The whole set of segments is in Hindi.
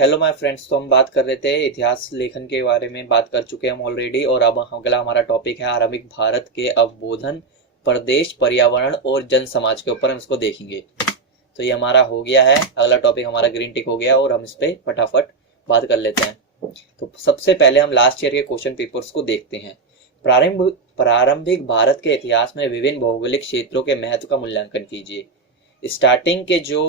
Hello my friends. तो हम बात कर रहे थे इतिहास लेखन के बारे में, बात कर चुके हैं हम ऑलरेडी। और अब अगला हमारा टॉपिक है आरंभिक भारत के अवबोधन, प्रदेश, पर्यावरण और जन समाज के ऊपर हम इसको देखेंगे। तो ये हमारा हो गया है, अगला टॉपिक हमारा ग्रीन टिक हो गया और हम इस पे फटाफट बात कर लेते हैं। तो सबसे पहले हम लास्ट ईयर के क्वेश्चन पेपर्स को देखते हैं। प्रारंभिक भारत के इतिहास में विभिन्न भौगोलिक क्षेत्रों के महत्व का मूल्यांकन कीजिए। स्टार्टिंग के जो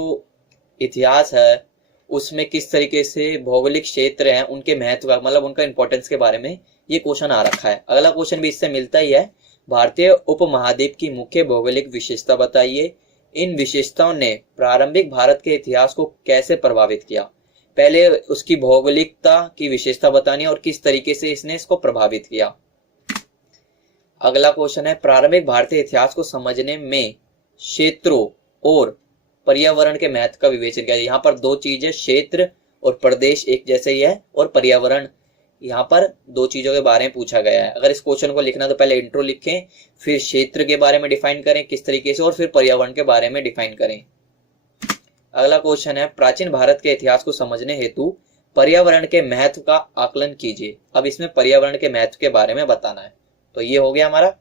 इतिहास है उसमें किस तरीके से भौगोलिक क्षेत्र हैं उनके महत्व का, मतलब उनका इंपॉर्टेंस के बारे में ये क्वेश्चन आ रखा है। अगला क्वेश्चन भी इससे मिलता ही है। भारतीय उपमहाद्वीप की मुख्य भौगोलिक विशेषता बताइए। इन विशेषताओं ने प्रारंभिक भारत के इतिहास को कैसे प्रभावित किया। पहले उसकी भौगोलिकता की विशेषता बतानी और किस तरीके से इसने इसको प्रभावित किया। अगला क्वेश्चन है प्रारंभिक भारतीय इतिहास को समझने में क्षेत्रों और पर्यावरण के महत्व का विवेचन किया। यहाँ पर दो चीजें, क्षेत्र और प्रदेश एक जैसे ही है, और पर्यावरण, यहाँ पर दो चीजों के बारे में पूछा गया है। अगर इस क्वेश्चन को लिखना तो पहले इंट्रो लिखें, फिर क्षेत्र के बारे में डिफाइन करें किस तरीके से, और फिर पर्यावरण के बारे में डिफाइन करें। अगला क्वेश्चन है प्राचीन भारत के इतिहास को समझने हेतु पर्यावरण के महत्व का आकलन कीजिए। अब इसमें पर्यावरण के महत्व के बारे में बताना है। तो ये हो गया हमारा।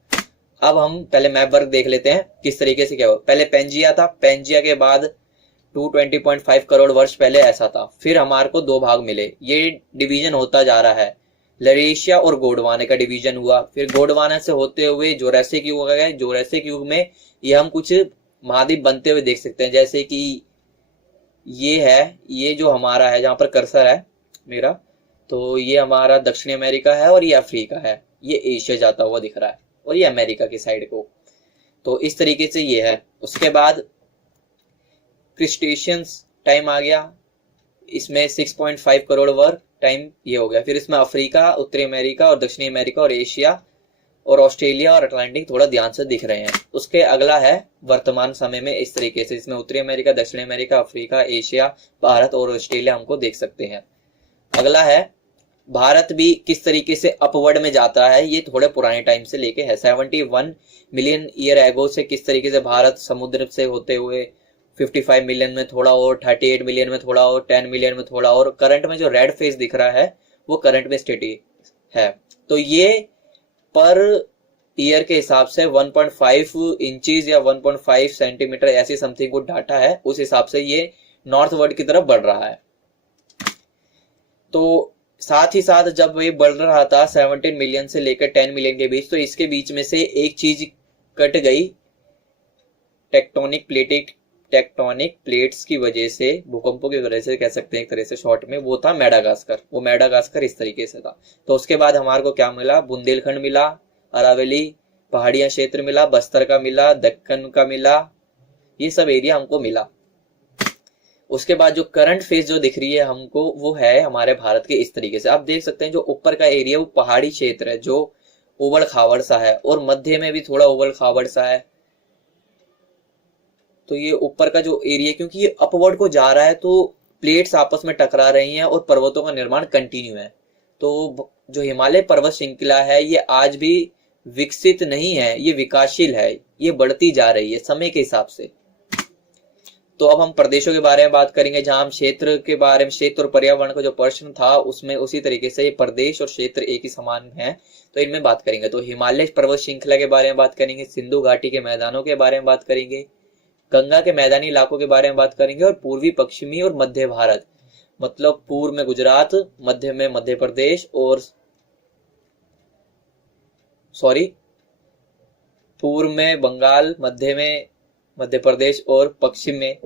अब हम पहले मैप वर्क देख लेते हैं किस तरीके से क्या हो। पहले पेंजिया था, पेंजिया के बाद 220.5 करोड़ वर्ष पहले ऐसा था। फिर हमारे को दो भाग मिले, ये डिवीजन होता जा रहा है। लरेशिया और गोंडवाना का डिवीजन हुआ, फिर गोंडवाना से होते हुए जोरासिक युग आ गए। जोरासिक युग में ये हम कुछ महाद्वीप बनते हुए देख सकते हैं, जैसे कि ये है, ये जो हमारा है जहां पर कर्सर है मेरा, तो ये हमारा दक्षिणी अमेरिका है और ये अफ्रीका है, ये एशिया जाता हुआ दिख रहा है, और ये अमेरिका की साइड को। तो इस तरीके से ये है। उसके बाद क्रिस्टेशियंस टाइम आ गया, इसमें 6.5 करोड़ वर्ष टाइम ये हो गया। फिर इसमें अफ्रीका, उत्तरी अमेरिका और दक्षिणी अमेरिका और एशिया और ऑस्ट्रेलिया और अटलांटिक थोड़ा ध्यान से दिख रहे हैं। उसके अगला है वर्तमान समय में इस तरीके से, इसमें उत्तरी अमेरिका, दक्षिणी अमेरिका, अफ्रीका, एशिया, भारत और ऑस्ट्रेलिया हमको देख सकते हैं। अगला है भारत भी किस तरीके से अपवर्ड में जाता है, ये थोड़े पुराने टाइम से लेके है। 71 मिलियन ईयर एगो से किस तरीके से भारत समुद्र से होते हुए 55 मिलियन में थोड़ा और, 38 मिलियन में थोड़ा और, 10 मिलियन में थोड़ा और, करंट में जो रेड फेस दिख रहा है वो करंट में स्टेटी है। तो ये पर ईयर के हिसाब से 1.5 इंचीज या 1.5 सेंटीमीटर ऐसी समथिंग को डाटा है, उस हिसाब से ये नॉर्थ वर्ड की तरफ बढ़ रहा है। तो साथ ही साथ जब ये बढ़ रहा था 17 मिलियन से लेकर 10 मिलियन के बीच, तो इसके बीच में से एक चीज कट गई टेक्टोनिक प्लेट्स की वजह से, भूकंपों की वजह से कह सकते हैं एक तरह से शॉर्ट में। वो था मेडागास्कर, वो मेडागास्कर इस तरीके से था। तो उसके बाद हमारे को क्या मिला, बुंदेलखंड मिला, अरावली पहाड़ियां क्षेत्र मिला, बस्तर का मिला, दक्कन का मिला, ये सब एरिया हमको मिला। उसके बाद जो करंट फेज जो दिख रही है हमको, वो है हमारे भारत के इस तरीके से। आप देख सकते हैं जो ऊपर का एरिया वो पहाड़ी क्षेत्र है, जो उबड़ खाबड़ सा है, और मध्य में भी थोड़ा उबड़ खाबड़ सा है। तो ये ऊपर का जो एरिया, क्योंकि ये अपवर्ड को जा रहा है तो प्लेट्स आपस में टकरा रही हैं और पर्वतों का निर्माण कंटिन्यू है। तो जो हिमालय पर्वत श्रृंखला है ये आज भी विकसित नहीं है, ये विकासशील है, ये बढ़ती जा रही है समय के हिसाब से। तो अब हम प्रदेशों के बारे में बात करेंगे, जहां हम क्षेत्र के बारे में, क्षेत्र और पर्यावरण का जो प्रश्न था उसमें उसी तरीके से ये प्रदेश और क्षेत्र एक ही समान है, तो इनमें बात करेंगे। तो हिमालय पर्वत श्रृंखला के बारे में बात करेंगे, सिंधु घाटी के मैदानों के बारे में बात करेंगे, गंगा के मैदानी इलाकों के बारे में बात करेंगे, और पूर्वी, पश्चिमी और मध्य भारत, मतलब पूर्व में गुजरात, मध्य में मध्य प्रदेश, और पूर्व में बंगाल, मध्य में मध्य प्रदेश और पश्चिम में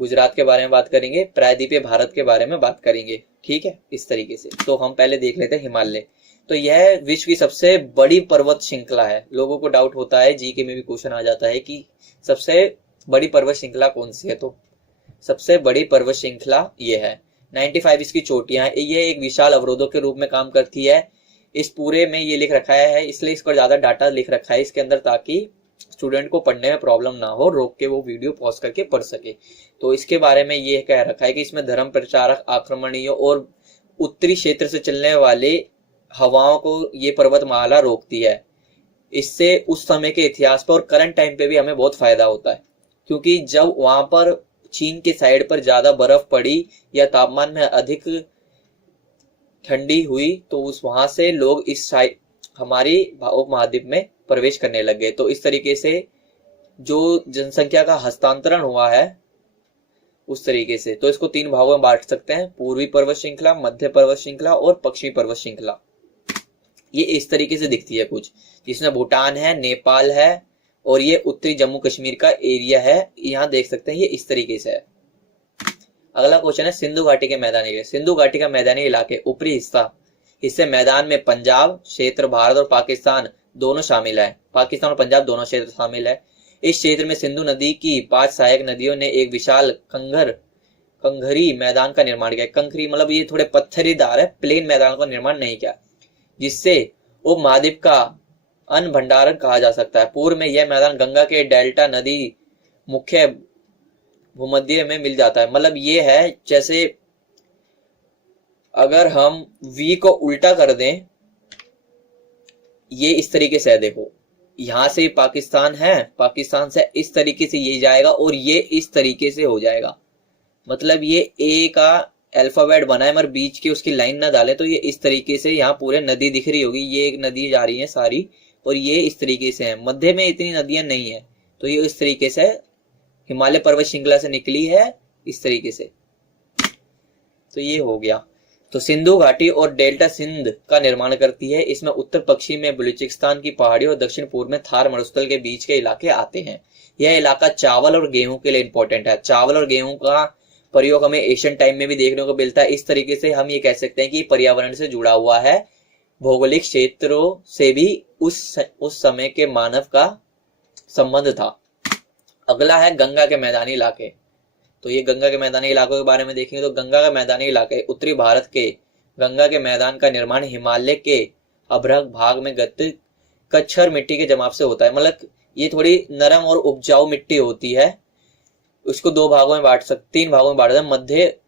गुजरात के बारे में बात करेंगे, प्रायद्वीपीय भारत के बारे में बात करेंगे। ठीक है, इस तरीके से। तो हम पहले देख लेते हैं हिमालय। तो यह विश्व की सबसे बड़ी पर्वत श्रृंखला है। लोगों को डाउट होता है, जीके में भी क्वेश्चन आ जाता है कि सबसे बड़ी पर्वत श्रृंखला कौन सी है। तो सबसे बड़ी पर्वत श्रृंखला ये है। 95 इसकी चोटियां, ये एक विशाल अवरोधों के रूप में काम करती है। इस पूरे में ये लिख रखा है, इसलिए इसको ज्यादा डाटा लिख रखा है इसके अंदर, ताकि स्टूडेंट को पढ़ने में प्रॉब्लम ना हो, रोक के वो वीडियो पॉज करके पढ़ सके। तो इसके बारे में ये कह रखा है कि इसमें धर्म प्रचारक, आक्रमणियों और उत्तरी क्षेत्र से चलने वाले हवाओं को ये पर्वतमाला रोकती है। इससे उस समय के इतिहास पर और करंट टाइम पे भी हमें बहुत फायदा होता है, क्योंकि जब वहां पर चीन के साइड पर ज्यादा बर्फ पड़ी या तापमान में अधिक ठंडी हुई तो उस वहां से लोग इस साइड हमारी उपमहाद्वीप में प्रवेश करने लग गए। तो इस तरीके से जो जनसंख्या का हस्तांतरण हुआ है उस तरीके से, तो इसको 3 भागों में बांट सकते हैं, पूर्वी पर्वत श्रृंखला, मध्य पर्वत श्रृंखला और पश्चिमी पर्वत श्रृंखला। ये इस तरीके से दिखती है कुछ, जिसमें भूटान है, नेपाल है और ये उत्तरी जम्मू कश्मीर का एरिया है। यहाँ देख सकते हैं ये इस तरीके से है। अगला क्वेश्चन है सिंधु घाटी के मैदानी इलाके। सिंधु घाटी का मैदानी इलाके ऊपरी हिस्से मैदान में पंजाब क्षेत्र, भारत और पाकिस्तान दोनों शामिल है। पाकिस्तान और पंजाब दोनों क्षेत्र शामिल है। इस क्षेत्र में सिंधु नदी की 5 सहायक नदियों ने एक विशाल कंघरी मैदान का निर्माण किया। कंकरी मतलब ये थोड़े पत्थरीदार है, प्लेन मैदान का निर्माण नहीं किया, जिससे उपमहाद्वीप का अन्न भंडारण कहा जा सकता है। पूर्व में यह मैदान गंगा के डेल्टा नदी मुख्य भूमध्य में मिल जाता है। मतलब ये है जैसे अगर हम वी को उल्टा कर दें, ये इस तरीके से है, देखो यहां से पाकिस्तान है, पाकिस्तान से इस तरीके से ये जाएगा और ये इस तरीके से हो जाएगा। मतलब ये ए का अल्फाबेट बना है मगर बीच की उसकी लाइन ना डाले, तो ये इस तरीके से यहाँ पूरे नदी दिख रही होगी, ये एक नदी जा रही है सारी और ये इस तरीके से है। मध्य में इतनी नदियां नहीं है, तो ये इस तरीके से हिमालय पर्वत श्रृंखला से निकली है इस तरीके से। तो ये हो गया। तो सिंधु घाटी और डेल्टा सिंध का निर्माण करती है। इसमें उत्तर पश्चिम में बलूचिस्तान की पहाड़ी और दक्षिण पूर्व में थार मरुस्थल के बीच के इलाके आते हैं। यह इलाका चावल और गेहूं के लिए इंपॉर्टेंट है। चावल और गेहूं का प्रयोग हमें एशियन टाइम में भी देखने को मिलता है। इस तरीके से हम ये कह सकते हैं कि पर्यावरण से जुड़ा हुआ है। भौगोलिक क्षेत्रों से भी उस समय के मानव का संबंध था। अगला है गंगा के मैदानी इलाके। तो ये गंगा के मैदानी इलाकों के बारे में देखेंगे तो गंगा का मैदानी इलाके उत्तरी भारत के गंगा के मैदान का निर्माण हिमालय के अभ्रक भाग में कच्छर मिट्टी के जमाव से होता है। मतलब ये थोड़ी नरम और उपजाऊ मिट्टी होती है। उसको 2 भागों में बांट सकते, 3 भागों में बांट सकते,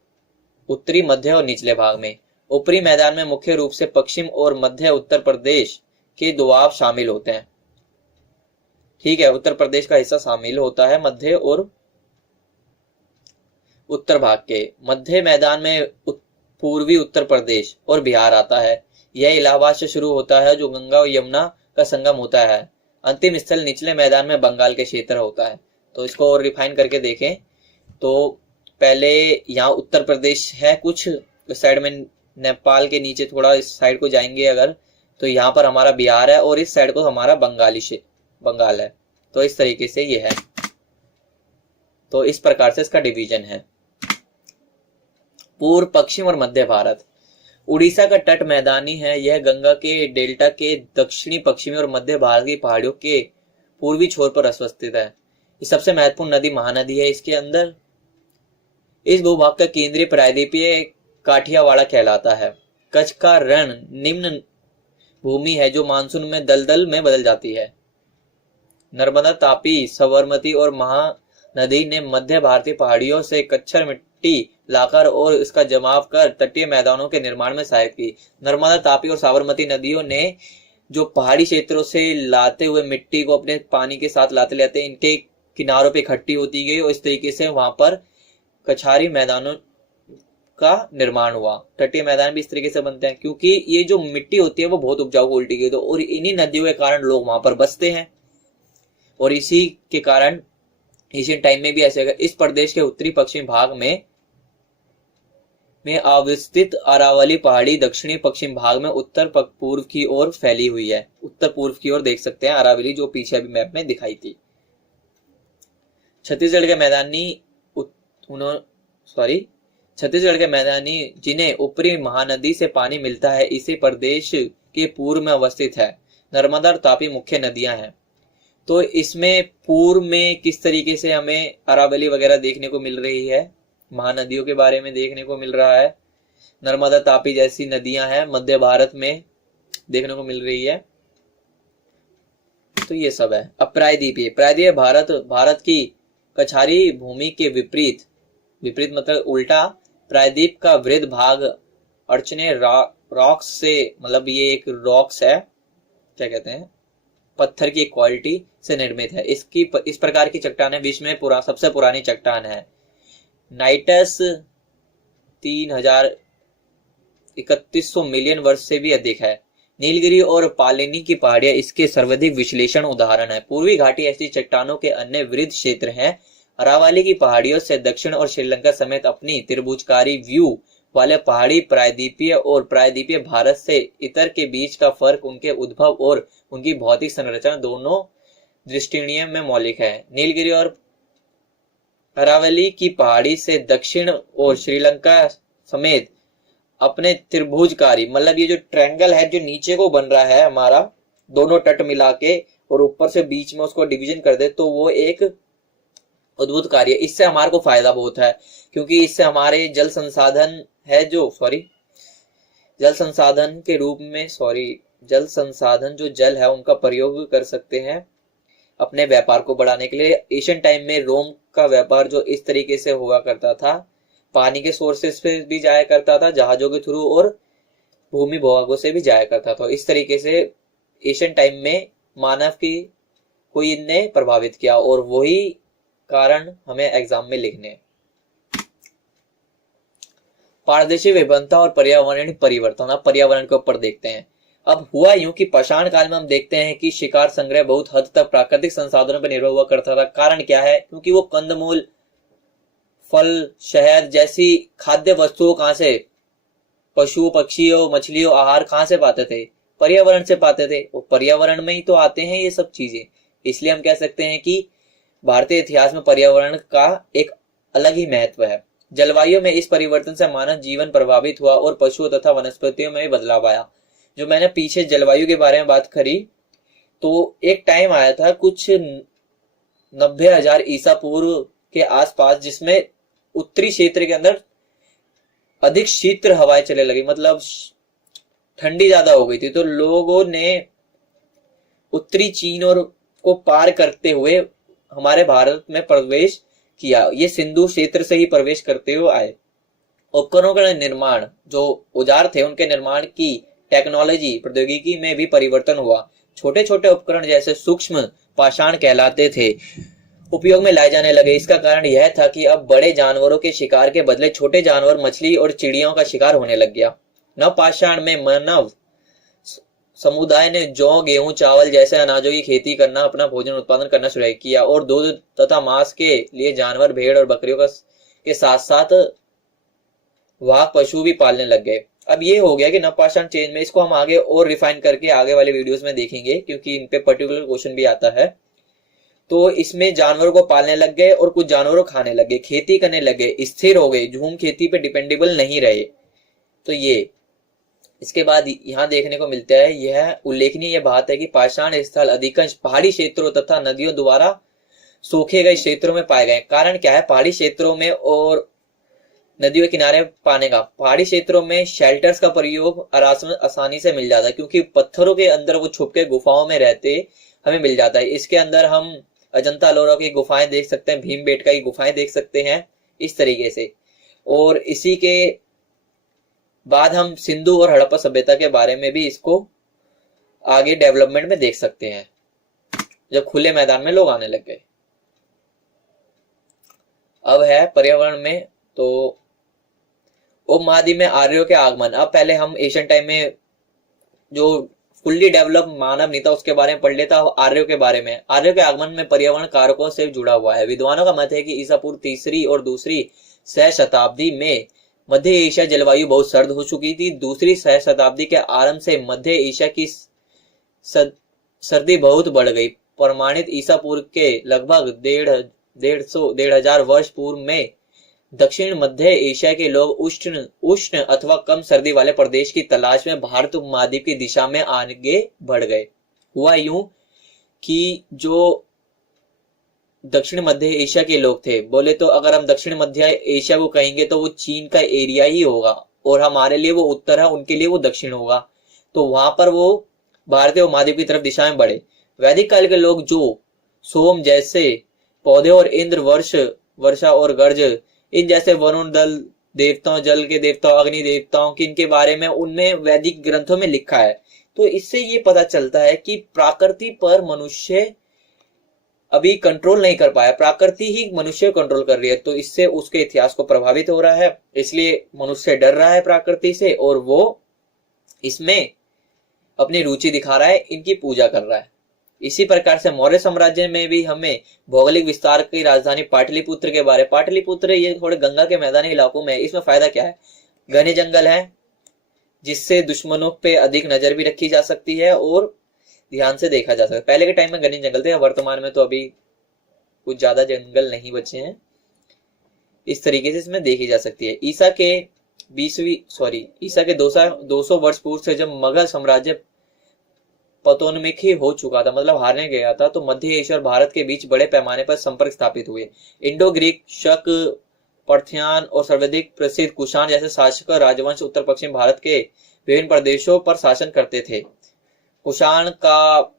उत्तरी, मध्य और निचले भाग में। ऊपरी मैदान में मुख्य रूप से पश्चिम और मध्य उत्तर प्रदेश के दोआब शामिल होते हैं। ठीक है, उत्तर प्रदेश का हिस्सा शामिल होता है मध्य और उत्तर भाग के। मध्य मैदान में पूर्वी उत्तर प्रदेश और बिहार आता है। यह इलाहाबाद से शुरू होता है जो गंगा और यमुना का संगम होता है। अंतिम स्थल निचले मैदान में बंगाल के क्षेत्र होता है। तो इसको और रिफाइन करके देखें तो पहले यहाँ उत्तर प्रदेश है, कुछ इस साइड में नेपाल के नीचे थोड़ा इस साइड को जाएंगे अगर, तो यहाँ पर हमारा बिहार है और इस साइड को हमारा बंगाल है। तो इस तरीके से ये है। तो इस प्रकार से इसका डिवीजन है। पूर्व, पश्चिम और मध्य भारत। उड़ीसा का तट मैदानी है। यह गंगा के डेल्टा के दक्षिणी, पश्चिमी और मध्य भारत की पहाड़ियों के पूर्वी छोर पर अवस्थित है। ये सबसे महत्वपूर्ण नदी महानदी है इसके अंदर। इस भूभाग का केंद्रीय प्रायद्वीपीय काठियावाड़ कहलाता है। कच्छ का रण निम्न भूमि है जो मानसून में दलदल में बदल जाती है। नर्मदा, तापी, साबरमती और महानदी ने मध्य भारतीय पहाड़ियों से कच्छर मिट्टी लाकर और इसका जमाव कर तटीय मैदानों के निर्माण में सहायता की। नर्मदा, तापी और साबरमती नदियों ने जो पहाड़ी क्षेत्रों से लाते हुए मिट्टी को अपने पानी के साथ लाते इनके किनारों पे इकट्ठी होती गई और इस तरीके से वहां पर कछारी मैदानों का निर्माण हुआ। तटीय मैदान भी इस तरीके से बनते हैं क्योंकि ये जो मिट्टी होती है वो बहुत उपजाऊ उल्टी गई, तो और इन्हीं नदियों के कारण लोग वहां पर बसते हैं और इसी के कारण एशियन टाइम में भी ऐसे होगा। इस प्रदेश के उत्तरी पश्चिमी भाग में अवस्थित अरावली पहाड़ी दक्षिणी पश्चिम भाग में उत्तर पूर्व की ओर फैली हुई है। उत्तर पूर्व की ओर देख सकते हैं अरावली, जो पीछे अभी मैप में दिखाई थी। छत्तीसगढ़ के मैदानी जिन्हें ऊपरी महानदी से पानी मिलता है, इसी प्रदेश के पूर्व में अवस्थित है। नर्मदा और तापी मुख्य नदियां हैं। तो इसमें पूर्व में किस तरीके से हमें अरावली वगैरह देखने को मिल रही है, महानदियों के बारे में देखने को मिल रहा है। नर्मदा, तापी जैसी नदियां हैं मध्य भारत में देखने को मिल रही है। तो ये सब है। अब प्रायद्वीपीय भारत की कछारी भूमि के विपरीत मतलब उल्टा प्रायद्वीप का वृद्ध भाग अर्चने रॉक्स से, मतलब ये एक रॉक्स है, क्या कहते हैं, पत्थर की क्वालिटी से निर्मित है। इस प्रकार की चट्टानें विश्व में सबसे पुरानी चट्टान है। नाइटस 3100 मिलियन वर्ष से भी अधिक है। नीलगिरी और पालिनी की पहाड़ियां इसके सर्वाधिक विश्लेषण उदाहरण है। पूर्वी घाटी ऐसी चट्टानों के अन्य वृहद क्षेत्र हैं। अरावली की पहाड़ियों से दक्षिण और श्रीलंका समेत अपनी त्रिभुजकारी व्यू वाले पहाड़ी प्रायद्वीपीय और प्रायद्वीपीय भारत से इतर के बीच का फर्क उनके उद्भव और उनकी भौतिक संरचना दोनों दृष्टियों में मौलिक है। नीलगिरी और अरावली की पहाड़ी से दक्षिण और श्रीलंका समेत अपने त्रिभुजकारी, मतलब ये जो ट्रायंगल है जो नीचे को बन रहा है हमारा, दोनों तट मिला के और ऊपर से बीच में उसको डिवीजन कर दे, तो वो एक अद्भुत कार्य। इससे हमारे को फायदा बहुत है, क्योंकि इससे हमारे जल संसाधन है जो जल संसाधन के रूप में जल संसाधन जो जल है उनका प्रयोग कर सकते हैं अपने व्यापार को बढ़ाने के लिए। एशियन टाइम में रोम का व्यापार जो इस तरीके से हुआ करता था, पानी के सोर्सेस पे भी जाया करता था, जहाजों के थ्रू, और भूमि भूभागों से भी जाया करता था। इस तरीके से एशियन टाइम में मानव की को इनने प्रभावित किया, और वही कारण हमें एग्जाम में लिखने। पारदर्शी विभिन्नता और पर्यावरणीय परिवर्तन। अब पर्यावरण के ऊपर देखते हैं। अब हुआ यूं कि पाषाण काल में हम देखते हैं कि शिकार संग्रह बहुत हद तक प्राकृतिक संसाधनों पर निर्भर हुआ करता था। कारण क्या है? क्योंकि वो कंदमूल, फल, शहद जैसी खाद्य वस्तुओं कहां से, पशु पक्षियों मछलियों आहार कहां से पाते थे? पर्यावरण से पाते थे। और पर्यावरण में ही तो आते हैं ये सब चीजें। इसलिए हम कह सकते हैं कि भारतीय इतिहास में पर्यावरण का एक अलग ही महत्व है। जलवायु में इस परिवर्तन से मानव जीवन प्रभावित हुआ और पशुओं तथा वनस्पतियों में भी बदलाव आया। जो मैंने पीछे जलवायु के बारे में बात करी, तो एक टाइम आया था कुछ 90,000 ईसा पूर्व के आसपास, जिसमें उत्तरी क्षेत्र के अंदर अधिक शीतल हवाएं चलने लगी, मतलब ठंडी ज्यादा हो गई थी। तो लोगों ने उत्तरी चीन और को पार करते हुए हमारे भारत में प्रवेश किया। ये सिंधु क्षेत्र से ही प्रवेश करते हुए आए। उपकरणों का निर्माण, जो औजार थे उनके निर्माण की टेक्नोलॉजी प्रौद्योगिकी में भी परिवर्तन हुआ। छोटे छोटे उपकरण जैसे सूक्ष्म पाषाण कहलाते थे उपयोग में लाए जाने लगे। इसका कारण यह था कि अब बड़े जानवरों के शिकार के बदले छोटे जानवर, मछली और चिड़ियों का शिकार होने लग गया। नव पाषाण में मानव समुदाय ने जौ, गेहूं, चावल जैसे अनाजों की खेती करना, अपना भोजन उत्पादन करना शुरू किया, और दूध तथा मांस के लिए जानवर, भेड़ और बकरियों के साथ साथ वाहक पशु भी पालने लग गए। अब ये हो गया कि नवपाषाण चेंज में, इसको हम आगे और रिफाइन करके आगे वाले वीडियोस में देखेंगे, क्योंकि इन पे पर्टिकुलर क्वेश्चन भी आता है। तो इसमें जानवरों को पालने लग गए और कुछ जानवरों को खाने लगे, खेती करने लगे, स्थिर हो गए, झूम खेती पे डिपेंडेबल नहीं रहे। तो ये इसके बाद यहाँ देखने को मिलता है, यह उल्लेखनीय बात है कि पाषाण स्थल अधिकांश पहाड़ी क्षेत्रों तथा नदियों द्वारा सूखे गए क्षेत्रों में पाए गए। कारण क्या है? पहाड़ी क्षेत्रों में और नदियों के किनारे पाने का, पहाड़ी क्षेत्रों में शेल्टर्स का प्रयोग आसानी से मिल जाता है, क्योंकि पत्थरों के अंदर वो छुप के गुफाओं में रहते हमें मिल जाता है। इसके अंदर हम अजंता अलोरा की गुफाएं देख सकते हैं, भीमबेटका की गुफाएं देख सकते हैं, इस तरीके से। और इसी के बाद हम सिंधु और हड़प्पा सभ्यता के बारे में भी इसको आगे डेवलपमेंट में देख सकते हैं, जब खुले मैदान में लोग आने लग गए। अब है पर्यावरण में, तो उपमहाद्वीप में आर्यों के आगमन। अब पहले हम एशियन टाइम में जो फुल्ली डेवलप मानव नहीं था उसके बारे में पढ़ लेता, आर्यों के बारे में। आर्यों के आगमन में पर्यावरण कारकों से जुड़ा हुआ है। विद्वानों का मत है कि ईसा पूर्व तीसरी और दूसरी सहस्त्राब्दी में मध्य एशिया जलवायु बहुत सर्द हो चुकी थी। दूसरी सहस्त्राब्दी के आरंभ से मध्य एशिया की सर्दी बहुत बढ़ गई। प्रमाणित ईसा पूर्व के लगभग 1,500 वर्ष पूर्व में दक्षिण मध्य एशिया के लोग उष्ण अथवा कम सर्दी वाले प्रदेश की तलाश में भारत उपमहाद्वीप की दिशा में आगे बढ़ गए। हुआ यूं कि जो दक्षिण मध्य एशिया के लोग थे, बोले तो अगर हम दक्षिण मध्य एशिया को कहेंगे तो वो चीन का एरिया ही होगा, और हमारे लिए वो उत्तर है, उनके लिए वो दक्षिण होगा। तो वहां पर वो भारतीय उपमहाद्वीप की तरफ दिशा में बढ़े। वैदिक काल के लोग जो सोम जैसे पौधे और इंद्र वर्षा और गर्ज, इन जैसे वरुण दल देवताओं, जल के देवताओं, अग्नि देवताओं की इनके बारे में उनमें वैदिक ग्रंथों में लिखा है। तो इससे ये पता चलता है कि प्रकृति पर मनुष्य अभी कंट्रोल नहीं कर पाया, प्रकृति ही मनुष्य को कंट्रोल कर रही है, तो इससे उसके इतिहास को प्रभावित हो रहा है, इसलिए मनुष्य डर रहा है प्रकृति से और वो इसमें अपनी रुचि दिखा रहा है, इनकी पूजा कर रहा है। इसी प्रकार से मौर्य साम्राज्य में भी हमें भौगोलिक विस्तार की राजधानी पाटलिपुत्र के बारे, पाटलिपुत्र ये थोड़े गंगा के मैदानी इलाकों में, इसमें फायदा क्या है, घने जंगल है जिससे दुश्मनों पे अधिक नजर भी रखी जा सकती है और ध्यान से देखा जा सकता है। पहले के टाइम में घने जंगल थे, वर्तमान में तो अभी कुछ ज्यादा जंगल नहीं बचे हैं। इस तरीके से इसमें देखी जा सकती है। ईसा के 200 वर्ष पूर्व से जब मुगल साम्राज्य पतोन्मुखी हो चुका था, मतलब हारने गया था, तो मध्य एशिया और भारत के बीच बड़े पैमाने पर संपर्क स्थापित हुए। इंडो ग्रीक, शक, पार्थियन और सर्वाधिक प्रसिद्ध कुषाण जैसे शासक राजवंश उत्तर पश्चिम भारत के विभिन्न प्रदेशों पर शासन करते थे। कुषाण का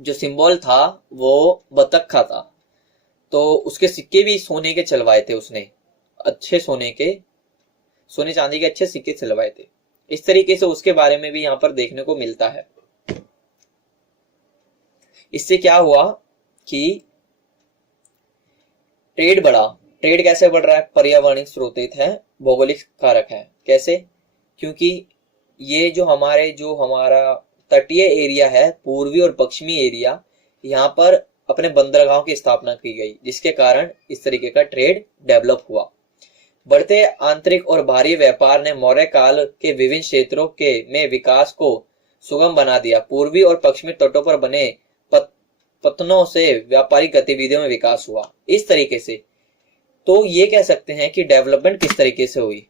जो सिंबल था वो बतख का था, तो उसके सिक्के भी सोने के चलवाए थे उसने, अच्छे सोने चांदी के अच्छे सिक्के चलवाए थे। इस तरीके से उसके बारे में भी यहाँ पर देखने को मिलता है। इससे क्या हुआ कि ट्रेड बढ़ा। ट्रेड कैसे बढ़ रहा है, पर्यावरणिक स्रोतित है, भौगोलिक कारक है। कैसे, क्योंकि ये जो हमारा तटीय एरिया है, पूर्वी और पश्चिमी एरिया, यहाँ पर अपने बंदरगाहों की स्थापना की गई, जिसके कारण इस तरीके का ट्रेड डेवलप हुआ। बढ़ते आंतरिक और बाहरी व्यापार ने मौर्य काल के विभिन्न क्षेत्रों के में विकास को सुगम बना दिया। पूर्वी और पश्चिमी तटों पर बने पत्तनों से व्यापारिक गतिविधियों में विकास हुआ। इस तरीके से तो ये कह सकते हैं कि डेवलपमेंट किस तरीके से हुई।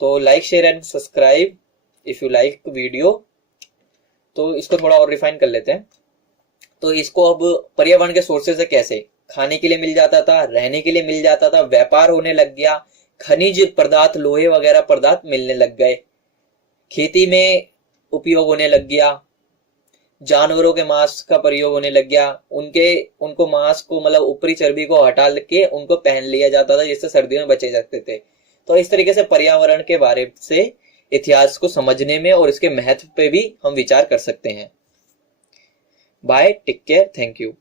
तो like, share and subscribe if you like video. तो इसको थोड़ा और रिफाइन कर लेते हैं। तो इसको अब पर्यावरण के सोर्सेज से कैसे, खाने के लिए मिल जाता था, रहने के लिए मिल जाता था, व्यापार होने लग गया, खनिज पदार्थ, लोहे वगैरह पदार्थ मिलने लग गए, खेती में उपयोग होने लग गया, जानवरों के मांस का प्रयोग होने लग गया, उनको मांस को मतलब ऊपरी चर्बी को हटा के उनको पहन लिया जाता था, जिससे सर्दियों में बचे जाते थे। तो इस तरीके से पर्यावरण के बारे से इतिहास को समझने में और इसके महत्व पे भी हम विचार कर सकते हैं। Bye, take care, thank you.